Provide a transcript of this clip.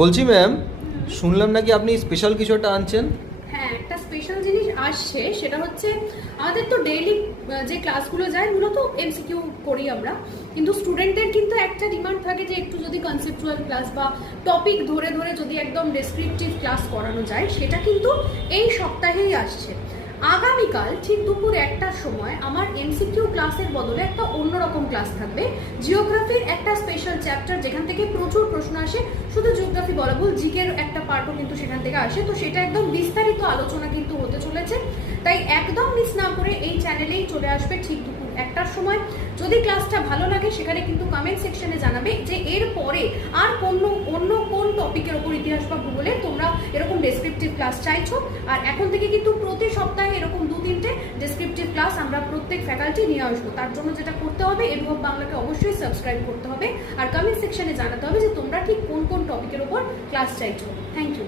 বলছি ম্যাম, শুনলাম নাকি আপনি স্পেশাল কিছু একটা আনছেন। হ্যাঁ, একটা স্পেশাল জিনিস আসছে, সেটা হচ্ছে আমাদের তো ডেইলি যে ক্লাসগুলো যায় মূলত এমসিকিউ করি আমরা, কিন্তু স্টুডেন্টদের কিন্তু একটা ডিমান্ড থাকে যে একটু যদি কনসেপচুয়াল ক্লাস বা টপিক ধরে ধরে যদি একদম ডেসক্রিপটিভ ক্লাস করানো যায়, সেটা কিন্তু এই সপ্তাহেই আসছে। আগামীকাল ঠিক দুপুর 1টার সময় আমার এমসিকিউ ক্লাসের বদলে একটা অন্যরকম ক্লাস থাকবে। জিওগ্রাফির একটা স্পেশাল চ্যাপ্টার যেখান থেকে প্রচুর প্রশ্ন আসে, শুধু জিওগ্রাফি বলা ভুল, জিকের একটা পার্টও কিন্তু সেখান থেকে আসে। তো সেটা একদম বিস্তারিত আলোচনা কিন্তু হতে চলেছে, তাই একদম মিস না করে এই চ্যানেলেই চলে আসবে ঠিক দুপুর 1টার সময়। যদি ক্লাসটা ভালো লাগে সেখানে কিন্তু কমেন্ট সেকশনে জানাবে যে এর পরে আর অন্য কোন টপিকের ওপর, ইতিহাস বা ভূগোলে তোমরা এরকম ডেসক্রিপটিভ ক্লাস চাইছো। আর এখন থেকে কিন্তু প্রতি সপ্তাহে এরকম 2-3টে ডেসক্রিপটিভ ক্লাস আমরা প্রত্যেক ফ্যাকাল্টি নিয়ে আসবো। তার জন্য যেটা করতে হবে, এডুহব বাংলাকে অবশ্যই সাবস্ক্রাইব করতে হবে আর কমেন্ট সেকশনে জানাতে হবে যে তোমরা ঠিক কোন কোন টপিকের ওপর ক্লাস চাইছো। Thank you.